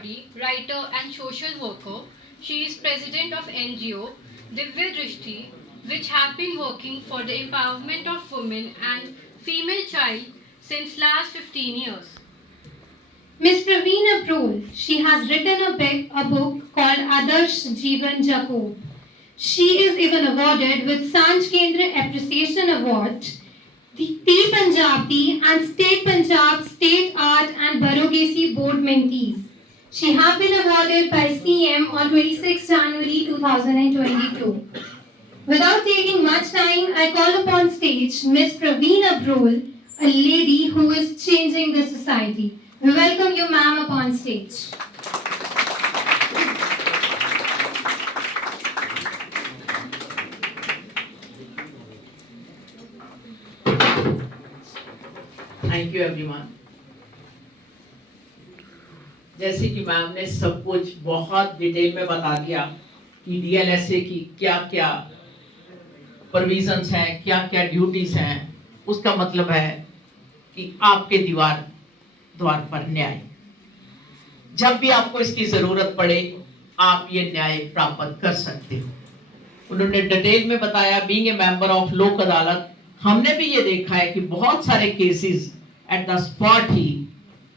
Tiwari, writer and social worker. She is president of NGO Divya Drishti, which have been working for the empowerment of women and female child since last 15 years. Ms. Praveena Brole, she has written a book called Adarsh Jeevan Jacob. She is even awarded with Sanj Kendra Appreciation Award, the T Punjabi and State Punjab State Art and Barogesi Board mentees. She has been awarded by CM on 26 January 2022. Without taking much time, I call upon stage Ms. Praveena Brole, a lady who is changing the society. We welcome you, ma'am, upon stage. Thank you everyone. जैसे कि ma'am ने सब कुछ बहुत detail में बता दिया कि डीएलएसए की क्या क्या प्रोविजंस हैं, क्या क्या ड्यूटीज हैं, उसका मतलब है कि आपके द्वार पर न्याय। जब भी आपको इसकी जरूरत पड़े आप ये न्याय प्राप्त कर सकते हो। उन्होंने डिटेल में बताया, बीइंग ए मेंबर ऑफ लोक अदालत, हमने भी ये देखा है कि बहुत सारे cases at the spot he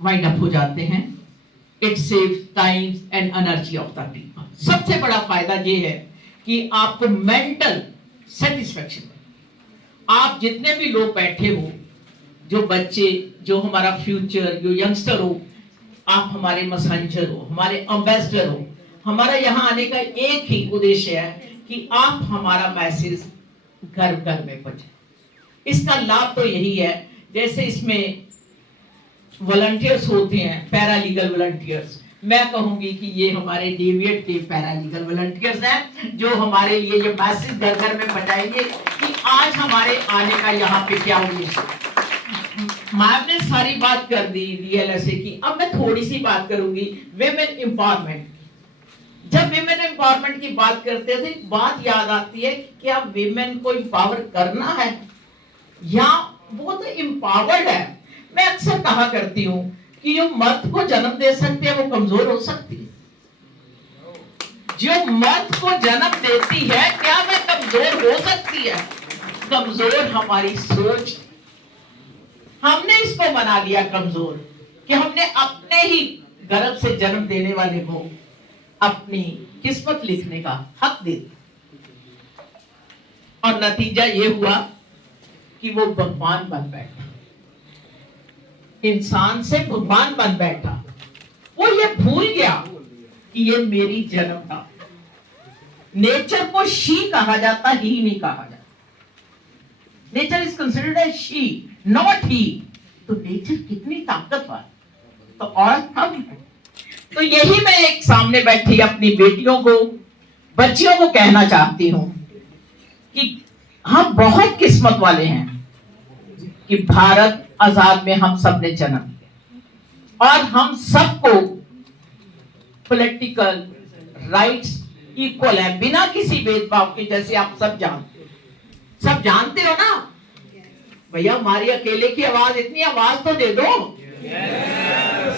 wind up हो जाते हैं। It saves times and energy of the people. सबसे बड़ा फायदा ये है कि आपको मेंटल सेटिस्फेक्शन, आप जितने भी लोग बैठे हो, जो बच्चे, जो हमारा फ्यूचर, जो यंगस्टर हो, आप हमारे मैसेंजर हो, हमारे एम्बेसडर हो। हमारा यहाँ आने का एक ही उद्देश्य है कि आप हमारा मैसेज घर घर में पहुंचे। इसका लाभ तो यही है, जैसे इसमें वॉलंटियर्स होते हैं, पैरालीगल वॉलंटियर्स, मैं कहूंगी कि ये हमारे डेविएट के पैरालीगल वॉलंटियर्स हैं, जो हमारे लिए ये मैसेज घर घर में पहुंचाएंगे कि आज हमारे आने का यहाँ पे क्या उद्देश्य है। मैम ने सारी बात कर दी डीएलएसए की। अब मैं थोड़ी सी बात करूंगी विमेन एम्पावरमेंट। जब विमेन एम्पावरमेंट की बात करते थे, बात याद आती है कि क्या विमेन को एम्पावर करना है या वो तो एम्पावर्ड है। मैं अक्सर कहा करती हूँ कि जो मर्द को जन्म दे सकती है वो कमजोर हो सकती है। जो मर्द को जन्म देती है क्या वह कमजोर हो सकती है? कमजोर हमारी सोच। हमने इसको बना लिया कमजोर कि हमने अपने ही गर्भ से जन्म देने वाले को अपनी किस्मत लिखने का हक दे दिया, और नतीजा ये हुआ कि वो भगवान बन बैठा, इंसान से भगवान बन बैठा। वो ये भूल गया कि ये मेरी जन्म था। नेचर को शी कहा जाता, ही नहीं कहा जाता। Nature is considered as she, not he. तो नेचर कितनी ताकतवर, तो औरत हम है। तो यही मैं एक सामने बैठी अपनी बेटियों को, बच्चियों को कहना चाहती हूं कि हम बहुत किस्मत वाले हैं कि भारत आजाद में हम सब ने जन्म लिया और हम सबको पॉलिटिकल राइट्स इक्वल है, बिना किसी भेदभाव के। जैसे आप सब जानते हो ना भैया, हमारी अकेले की आवाज, इतनी आवाज तो दे दो।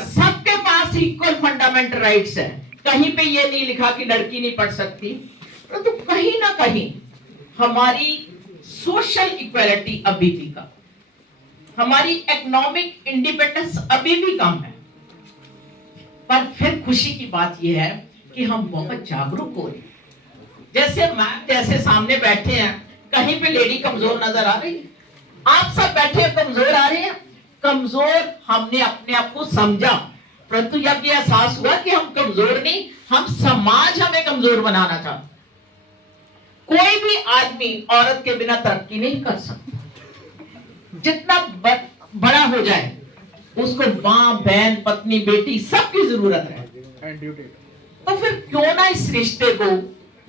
सबके पास इक्वल फंडामेंटल राइट्स है। कहीं पे ये नहीं लिखा कि लड़की नहीं पढ़ सकती, तो कहीं ना कहीं हमारी सोशल इक्वालिटी अभी भी कम, हमारी इकोनॉमिक इंडिपेंडेंस अभी भी कम है। पर फिर खुशी की बात यह है कि हम बहुत जागरूक हो रहे हैं। जैसे मैम जैसे सामने बैठे हैं, कहीं पे लेडी कमजोर नजर आ रही है? आप सब बैठे हैं कमजोर आ रहे हैं? कमजोर हमने अपने आप को समझा, परंतु जब ये एहसास हुआ कि हम कमजोर नहीं, हम समाज हमें कमजोर बनाना चाहता। कोई भी आदमी औरत के बिना तरक्की नहीं कर सकता। जितना बड़ा हो जाए उसको मां, बहन, पत्नी, बेटी सबकी जरूरत है। तो फिर क्यों ना इस रिश्ते को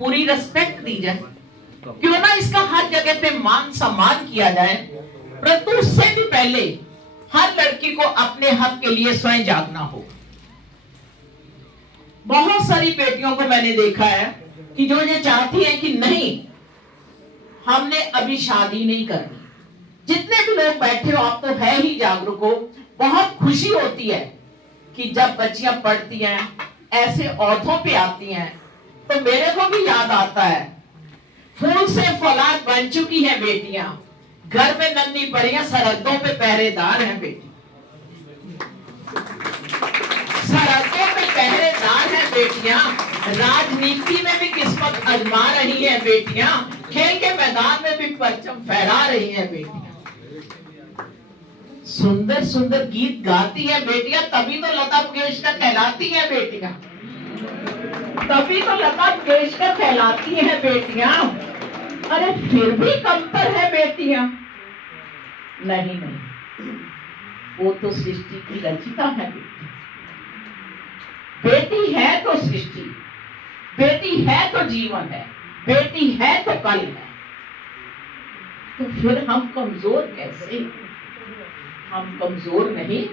पूरी रिस्पेक्ट दी जाए, क्यों ना इसका हर जगह पे मान सम्मान किया जाए। परंतु उससे भी पहले हर लड़की को अपने हक के लिए स्वयं जागना हो। बहुत सारी बेटियों को मैंने देखा है कि जो ये चाहती हैं कि नहीं, हमने अभी शादी नहीं करनी। जितने भी लोग बैठे हो, आप तो है ही जागरूक हो। बहुत खुशी होती है कि जब बच्चियां पढ़ती हैं, ऐसे औहदों पे आती हैं, तो मेरे को भी याद आता है, फूल से फौलाद बन चुकी हैं बेटियां, घर में नन्ही परियां, सरहदों पे पहरेदार हैं बेटी, सरहदों पे पहरेदार हैं बेटियां, राजनीति में भी किस्मत आजमा रही है बेटियां, खेल के मैदान में भी परचम फहरा रही हैं बेटियां, सुंदर सुंदर गीत गाती हैं बेटियां, तभी तो लता मंगेशकर कहलाती हैं बेटियां, तभी तो लता मंगेशकर कहलाती हैं बेटियां। अरे फिर भी कमतर है बेटियां? नहीं नहीं, वो तो सृष्टि की रचिता है बेटी है तो सृष्टि, बेटी है तो जीवन है, बेटी है तो कल है, तो फिर हम कमजोर कैसे? हम कमजोर नहीं,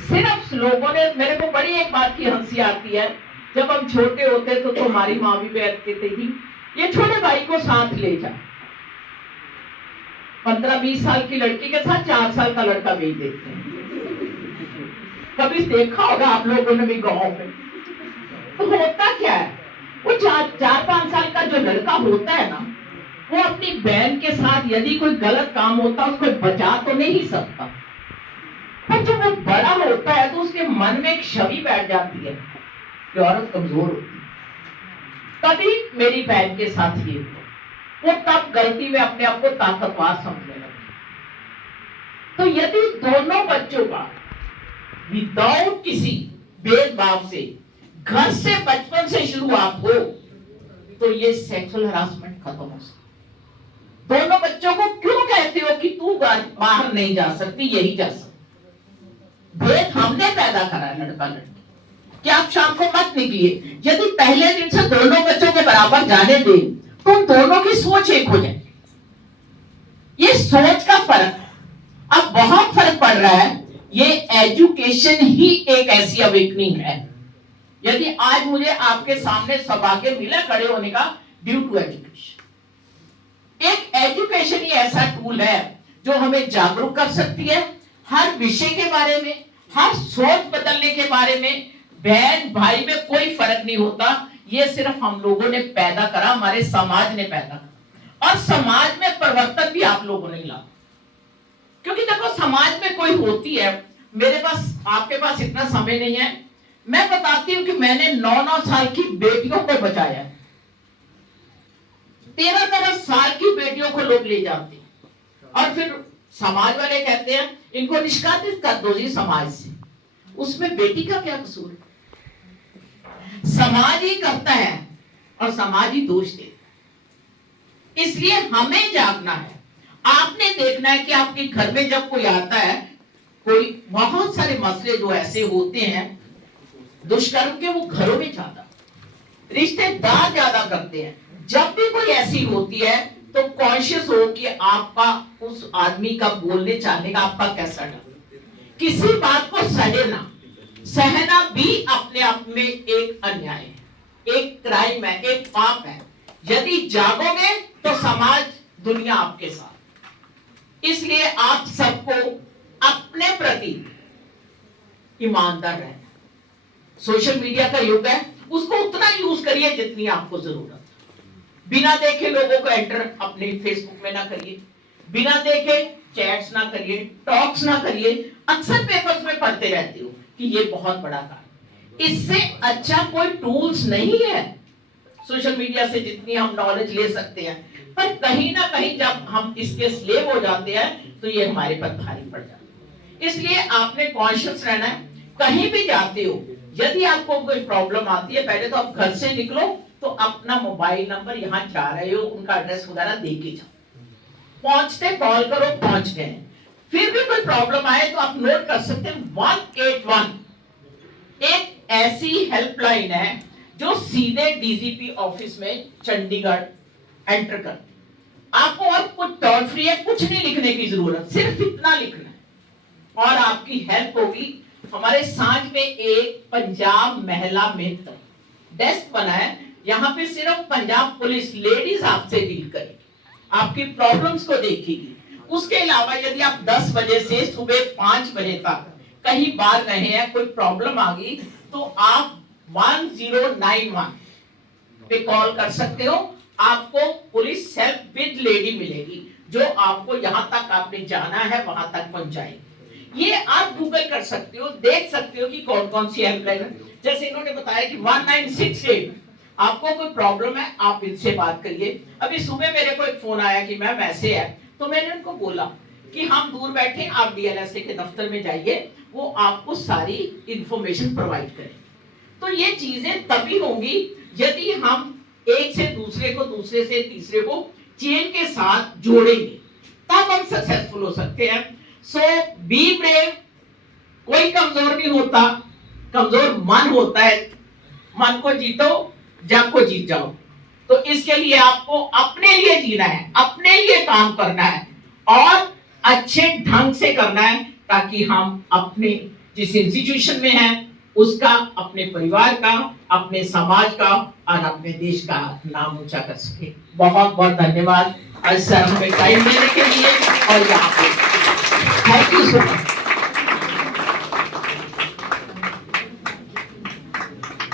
सिर्फ लोगों ने, मेरे को बड़ी एक बात की हंसी आती है, जब हम छोटे होते तो हमारी माँ भी कहती थी ये छोटे भाई को साथ ले जा, 15-20 साल की लड़की के साथ 4 साल का लड़का भेज देते हैं। कभी देखा होगा आप लोगों ने भी गाँव में, तो होता क्या है, वो 4-5 साल का जो लड़का होता है ना, वो अपनी बहन के साथ यदि कोई गलत काम होता है उसको बचा तो नहीं सकता, पर जब वो बड़ा होता है तो उसके मन में एक छवि बैठ जाती है कि औरत कमजोर होती है। तभी मेरी बहन के साथ ये वो तब गलती में अपने आप को ताकतवर समझने लगी। तो यदि दोनों बच्चों का विदाउट किसी भेदभाव से घर से बचपन से शुरुआत हो, तो ये सेक्सुअल हरासमेंट खत्म हो सकता। दोनों बच्चों को क्यों कहते हो कि तू बाहर नहीं जा सकती, यही जा सकती? भेद हमने पैदा करा है, लड़का लड़की, कि आप शाम को मत निकलिए। यदि पहले दिन से दोनों बच्चों के बराबर जाने दे, तो उन दोनों की सोच एक हो जाए। ये सोच का फर्क है, अब बहुत फर्क पड़ रहा है। ये एजुकेशन ही एक ऐसी अवेकनिंग है। यदि आज मुझे आपके सामने सौभाग्य मिला खड़े होने का, ड्यू टू एजुकेशन। एक एजुकेशन ही ऐसा टूल है जो हमें जागरूक कर सकती है हर विषय के बारे में, हर सोच बदलने के बारे में। बहन भाई में कोई फर्क नहीं होता, ये सिर्फ हम लोगों ने पैदा करा, हमारे समाज ने पैदा करा, और समाज में परिवर्तन भी आप लोगों ने ला। क्योंकि देखो, समाज में कोई होती है, मेरे पास, आपके पास इतना समय नहीं है, मैं बताती हूँ कि मैंने 9-9 साल की बेटियों को बचाया, 13-13 साल की बेटियों को लोग ले जाते हैं, और फिर समाज वाले कहते हैं इनको निष्कासित कर दो जी समाज से। उसमें बेटी का क्या कसूर है? समाज ही करता है और समाज ही दोष देता है। इसलिए हमें जागना है। आपने देखना है कि आपके घर में जब कोई आता है, कोई बहुत सारे मसले जो ऐसे होते हैं दुष्कर्म के, वो घरों में ज्यादा, रिश्तेदार ज्यादा करते हैं। जब भी कोई ऐसी होती है तो कॉन्शियस हो कि आपका उस आदमी का बोलने चालने का आपका कैसा ढंग। किसी बात को सहना भी अपने आप में एक अन्याय है, एक क्राइम है, एक पाप है। यदि जागोगे तो समाज दुनिया आपके साथ। इसलिए आप सबको अपने प्रति ईमानदार रहना। सोशल मीडिया का युग है, उसको उतना यूज करिए जितनी आपको जरूरत। बिना देखे लोगों को एंटर अपने फेसबुक में ना करिए, बिना देखे चैट्स ना करिए, टॉक्स ना करिए। अक्सर पेपर्स में पढ़ते रहते हो कि ये बहुत बड़ा काम। इससे अच्छा कोई टूल्स नहीं है सोशल मीडिया से जितनी हम नॉलेज ले सकते हैं, पर कहीं ना कहीं जब हम इसके स्लेव हो जाते हैं तो ये हमारे पर भारी पड़ जाता है। इसलिए आपने कॉन्शियस रहना है। कहीं भी जाते हो, यदि आपको कोई प्रॉब्लम आती है, पहले तो आप घर से निकलो तो अपना मोबाइल नंबर, यहाँ जा रहे हो उनका एड्रेस वगैरह दे के जाओ, पहुंचते कॉल करो, पहुंच गए। फिर भी कोई प्रॉब्लम आए तो आप नोट कर सकते हैं 181 एक ऐसी हेल्पलाइन है जो सीधे डीजीपी ऑफिस में चंडीगढ़ एंटर करती। आपको और कुछ टोल फ्री है, कुछ नहीं लिखने की जरूरत, सिर्फ इतना लिखना है और आपकी हेल्प होगी। हमारे सांझ में एक पंजाब महिला मित्र डेस्क बना है, यहाँ पे सिर्फ पंजाब पुलिस लेडीज आपसे डील करेगी, आपकी प्रॉब्लम्स को देखेगी। उसके अलावा यदि आप 10 बजे से सुबह 5 बजे तक कहीं बाहर गए हैं, कोई प्रॉब्लम आ गई, तो आप 1091 पे कॉल कर सकते हो। आपको पुलिस हेल्प विद लेडी मिलेगी जो आपको यहाँ तक आपने जाना है वहां तक पहुंचाएगी। ये आप गूगल कर सकते हो, देख सकते हो कि कौन कौन सी हेल्पलाइन है। जैसे इन्होंने बताया कि 1968, आपको कोई प्रॉब्लम है आप इनसे बात करिए। अभी सुबह मेरे को एक फोन आया कि मैम ऐसे है, तो मैंने उनको बोला कि हम दूर बैठे, आप डीएलएसए के दफ्तर में जाइए, वो आपको सारी इंफॉर्मेशन प्रोवाइड करें। तो ये चीजें तभी होंगी यदि हम एक से दूसरे को, दूसरे से तीसरे को चेन के साथ जोड़ेंगे, तब हम सक्सेसफुल हो सकते हैं। सो बी ब्रेव। कोई कमजोर नहीं होता, कमजोर मन होता है। मन को जीतो, जग को जीत जाओ। तो इसके लिए आपको अपने लिए जीना है, अपने लिए काम करना है और अच्छे ढंग से करना है, ताकि हम अपने जिस इंस्टीट्यूशन में हैं उसका, अपने परिवार का, अपने समाज का और अपने देश का नाम ऊंचा कर सके। बहुत बहुत धन्यवाद आज सर हमें टाइम देने के लिए और यहाँ पे थैंक यू सो मच।